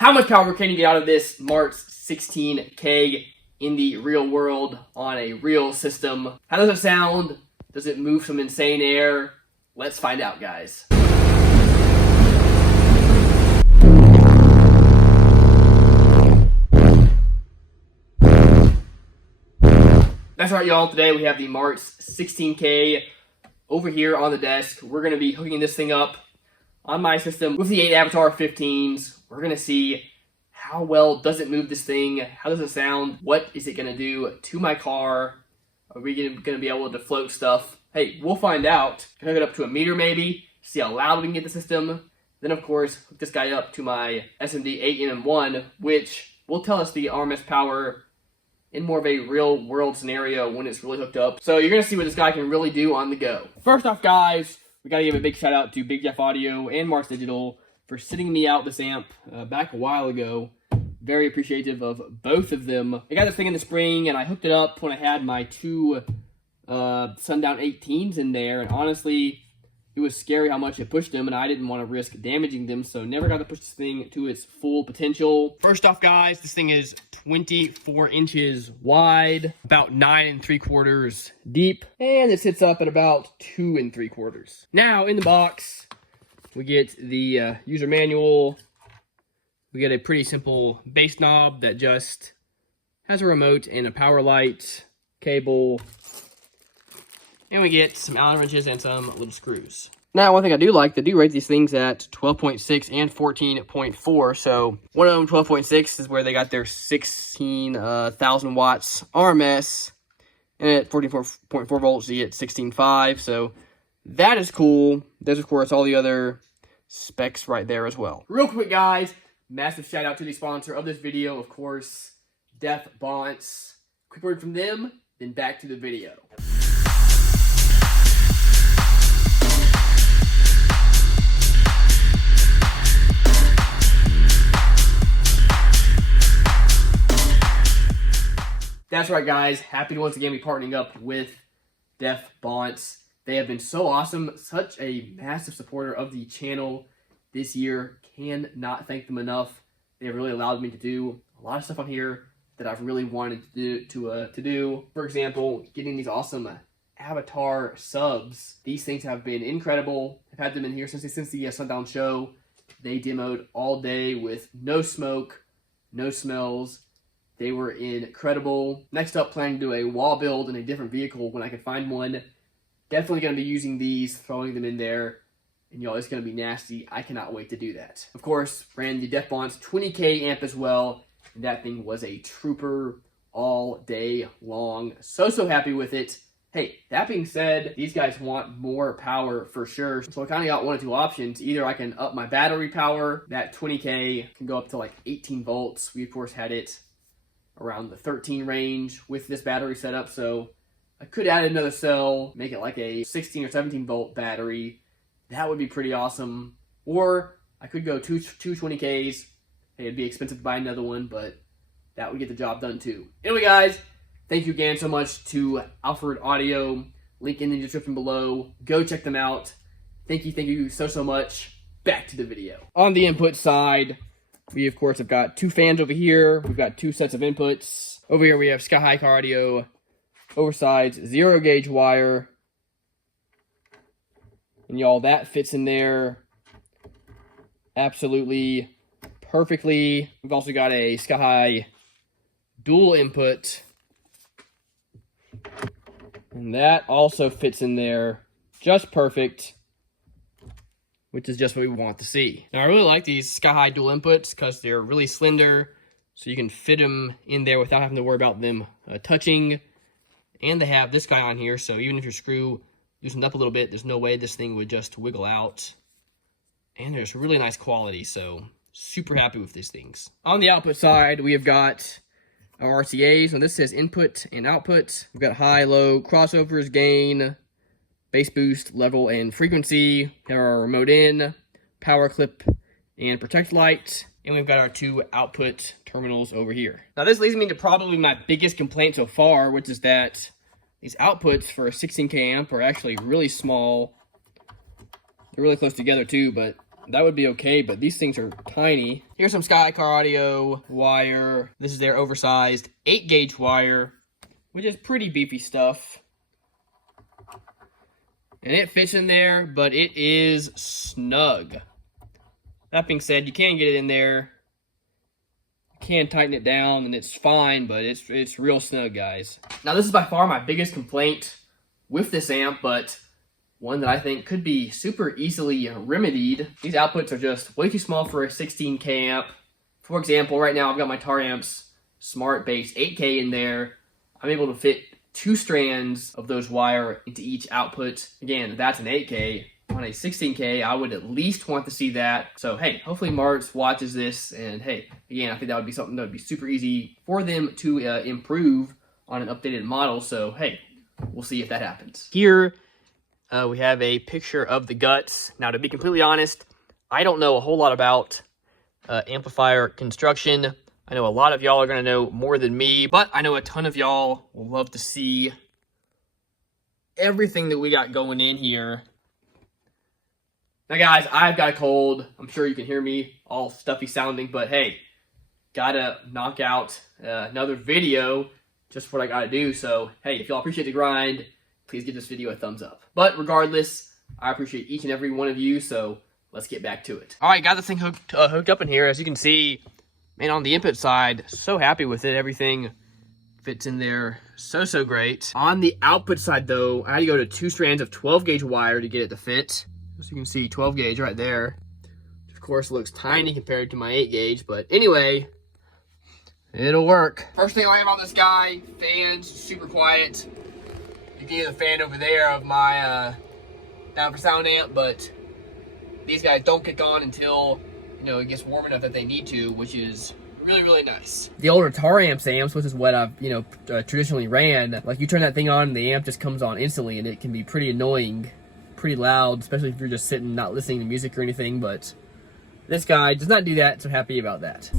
How much power can you get out of this Martz 16K in the real world on a real system? How does it sound? Does it move some insane air? Let's find out, guys. That's right, y'all. Today we have the Martz 16K over here on the desk. We're going to be hooking this thing up on my system with the 8 Avatar 15s. We're going to see how well does it move this thing, how does it sound, what is it going to do to my car, are we going to be able to float stuff? Hey, we'll find out. Hook it up to a meter maybe, see how loud we can get the system. Then of course, hook this guy up to my SMD 8MM1, which will tell us the RMS power in more of a real world scenario when it's really hooked up. So you're going to see what this guy can really do on the go. First off, guys, we got to give a big shout out to Big Jeff Audio and Martz Digital for sending me out this amp back a while ago. Very appreciative of both of them. I got this thing in the spring and I hooked it up when I had my two Sundown 18s in there, and honestly, it was scary how much it pushed them, and I didn't want to risk damaging them, so never got to push this thing to its full potential. First off, guys, this thing is 24 inches wide, about 9 3/4 deep, and it sits up at about 2 3/4. Now, in the box, we get the user manual. We get a pretty simple bass knob that just has a remote and a power light, cable, and we get some Allen wrenches and some little screws. Now, one thing I do like, they do rate these things at 12.6 and 14.4. So one of them, 12.6, is where they got their 16,000 watts RMS. And at 14.4 volts, you get 16.5. So that is cool. There's, of course, all the other specs right there as well. Real quick, guys, massive shout out to the sponsor of this video, of course, Def Bonds. Quick word from them, then back to the video. That's right, guys. Happy to once again be partnering up with Def Bonds. They have been so awesome, such a massive supporter of the channel this year. Cannot thank them enough. They have really allowed me to do a lot of stuff on here that I've really wanted to do. For example, getting these awesome Avatar subs. These things have been incredible. I've had them in here since the Sundown show. They demoed all day with no smoke, no smells. They were incredible. Next up, planning to do a wall build in a different vehicle when I can find one. Definitely going to be using these, throwing them in there. And y'all, it's going to be nasty. I cannot wait to do that. Of course, ran the Def Bonds 20K amp as well. And that thing was a trooper all day long. So happy with it. Hey, that being said, these guys want more power for sure. So I kind of got one of two options. Either I can up my battery power. That 20K can go up to like 18 volts. We, of course, had it around the 13 range with this battery setup. So I could add another cell, make it like a 16 or 17 volt battery. That would be pretty awesome. Or I could go two 20Ks. Hey, it'd be expensive to buy another one, but that would get the job done too. Anyway, guys, thank you again so much to Alfred Audio. Link in the description below. Go check them out. Thank you so much. Back to the video. On the input side, we, of course, have got two fans over here. We've got two sets of inputs. Over here, we have Sky High Car Audio, oversized 0 gauge wire. And y'all, that fits in there absolutely perfectly. We've also got a Sky High dual input. And that also fits in there just perfect, which is just what we want to see. Now, I really like these Sky High dual inputs because they're really slender, so you can fit them in there without having to worry about them touching. And they have this guy on here, so even if your screw loosened up a little bit, there's no way this thing would just wiggle out. And there's really nice quality, so super happy with these things. On the output side, we have got our RCAs. Now, this says input and output. We've got high, low, crossovers, gain, bass boost, level, and frequency. We have our remote in, power clip, and protect light. And we've got our two output terminals over here. Now, this leads me to probably my biggest complaint so far, which is that these outputs for a 16K amp are actually really small. They're really close together too, but that would be okay, but these things are tiny. Here's some Sky Car Audio wire. This is their oversized 8-gauge wire, which is pretty beefy stuff. And it fits in there, but it is snug. That being said, you can get it in there. You can tighten it down, and it's fine, but it's real snug, guys. Now, this is by far my biggest complaint with this amp, but one that I think could be super easily remedied. These outputs are just way too small for a 16K amp. For example, right now I've got my Tar Amps Smart Base 8K in there. I'm able to fit 2 strands of those wire into each output. Again, that's an 8K. On a 16K, I would at least want to see that. So, hey, hopefully Martz watches this, and hey, again, I think that would be something that would be super easy for them to improve on an updated model. So, hey, we'll see if that happens. Here, we have a picture of the guts. Now, to be completely honest, I don't know a whole lot about amplifier construction. I know a lot of y'all are going to know more than me, but I know a ton of y'all will love to see everything that we got going in here. Now, guys, I've got a cold. I'm sure you can hear me all stuffy sounding, but hey, gotta knock out another video just what I gotta do. So, hey, if y'all appreciate the grind, please give this video a thumbs up. But regardless, I appreciate each and every one of you, so let's get back to it. All right, got this thing hooked up in here. As you can see, man, on the input side, so happy with it. Everything fits in there so great. On the output side, though, I had to go to 2 strands of 12-gauge wire to get it to fit. As you can see, 12-gauge right there. Which of course looks tiny compared to my 8-gauge, but anyway, it'll work. First thing I have on this guy, fans, super quiet. You can hear the fan over there of my down for sound amp, but these guys don't kick on until, you know, it gets warm enough that they need to, which is really nice. The older Tar Amps, which is what I've, traditionally ran, like you turn that thing on and the amp just comes on instantly, and it can be pretty annoying, pretty loud, especially if you're just sitting not listening to music or anything, but this guy does not do that, so happy about that.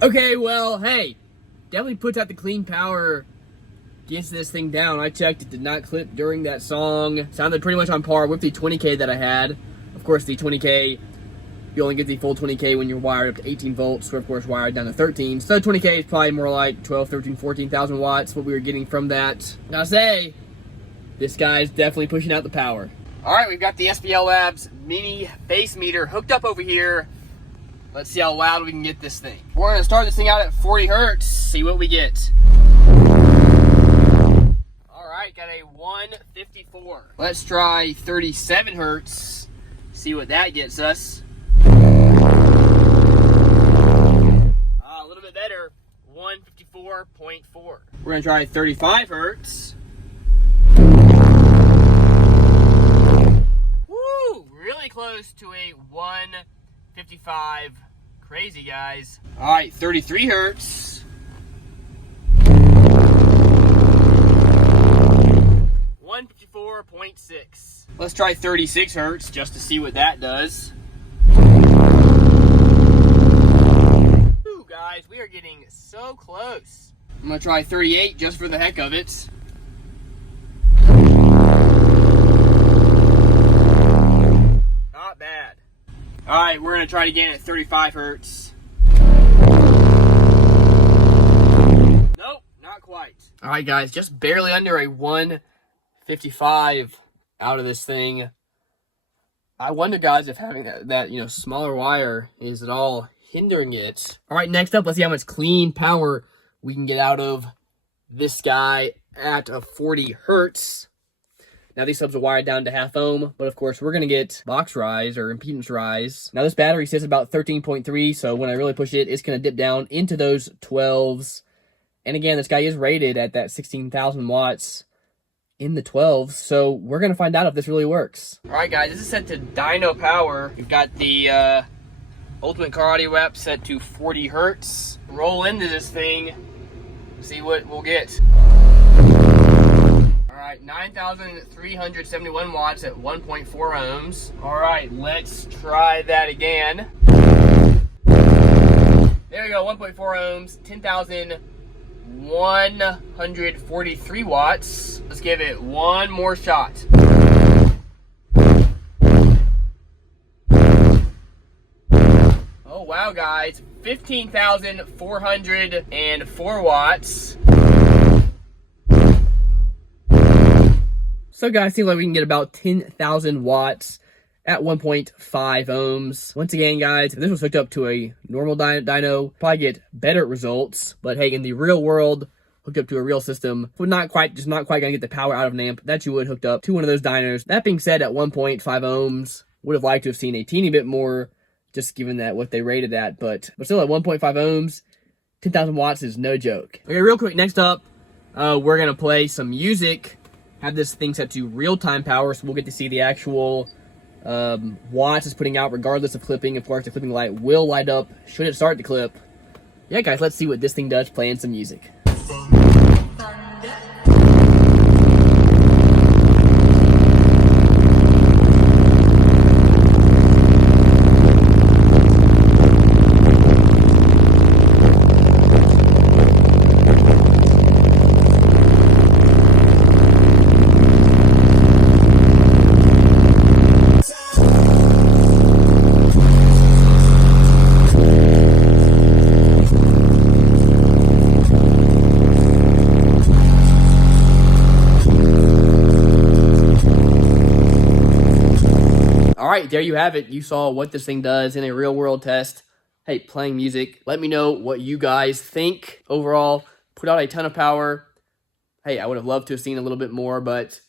Okay, well, hey, definitely puts out the clean power, gets this thing down. I checked, it did not clip during that song. Sounded pretty much on par with the 20K that I had. Of course, the 20K You only get the full 20K when you're wired up to 18 volts. We're, of course, wired down to 13. So 20K is probably more like 12, 13, 14,000 watts, what we were getting from that. Now say, this guy's definitely pushing out the power. All right, we've got the SBL Labs mini bass meter hooked up over here. Let's see how loud we can get this thing. We're gonna start this thing out at 40 hertz, see what we get. All right, got a 154. Let's try 37 hertz, see what that gets us. A little bit better, 154.4. We're gonna try 35 hertz. Woo, really close to a 155. Crazy, guys. All right, 33 hertz. 154.6. Let's try 36 hertz just to see what that does. Ooh, guys, we are getting so close. I'm gonna try 38 just for the heck of it. Not bad. All right, we're gonna try it again at 35 hertz. Nope, not quite. All right, guys, just barely under a 155 out of this thing. I wonder, guys, if having that smaller wire is at all hindering it. All right, next up, let's see how much clean power we can get out of this guy at a 40 hertz. Now, these subs are wired down to half ohm, but of course, we're going to get box rise or impedance rise. Now, this battery says about 13.3, so when I really push it, it's going to dip down into those 12s. And again, this guy is rated at that 16,000 watts in the 12s, so we're going to find out if this really works. All right, guys, this is set to dyno power. We've got the Ultimate Car Audio app set to 40 hertz. Roll into this thing, see what we'll get. All right, 9,371 watts at 1.4 ohms. All right, let's try that again. There we go, 1.4 ohms, 10,143 watts. Let's give it one more shot. Oh, wow, guys, 15,404 watts. So, guys, seems like we can get about 10,000 watts at 1.5 ohms. Once again, guys, if this was hooked up to a normal dyno, probably get better results. But hey, in the real world, hooked up to a real system, would not quite gonna get the power out of an amp that you would hooked up to one of those dynos. That being said, at 1.5 ohms, would have liked to have seen a teeny bit more, just given that what they rated at. But still, at 1.5 ohms, 10,000 watts is no joke. Okay, real quick, next up, we're gonna play some music. Have this thing set to real-time power, so we'll get to see the actual watts it's putting out regardless of clipping. Of course, the clipping light will light up should it start to clip. Yeah, guys, let's see what this thing does playing some music. All right, there you have it. You saw what this thing does in a real world test. Hey, playing music. Let me know what you guys think. Overall, put out a ton of power. Hey, I would have loved to have seen a little bit more, but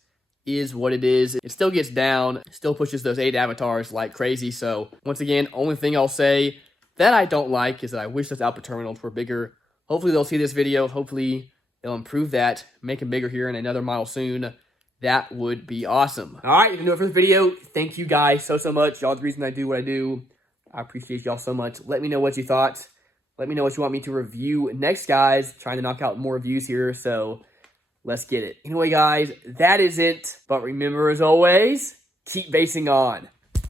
is what it is. It still gets down, still pushes those 8 avatars like crazy. So once again, only thing I'll say that I don't like is that I wish those output terminals were bigger. Hopefully they'll see this video. Hopefully they'll improve that, make them bigger here in another model soon. That would be awesome. All right, you can do it for this video. Thank you guys so much. Y'all the reason I do what I do. I appreciate y'all so much. Let me know what you thought. Let me know what you want me to review next, guys. Trying to knock out more reviews here, so let's get it. Anyway, guys, that is it. But remember, as always, keep basing on.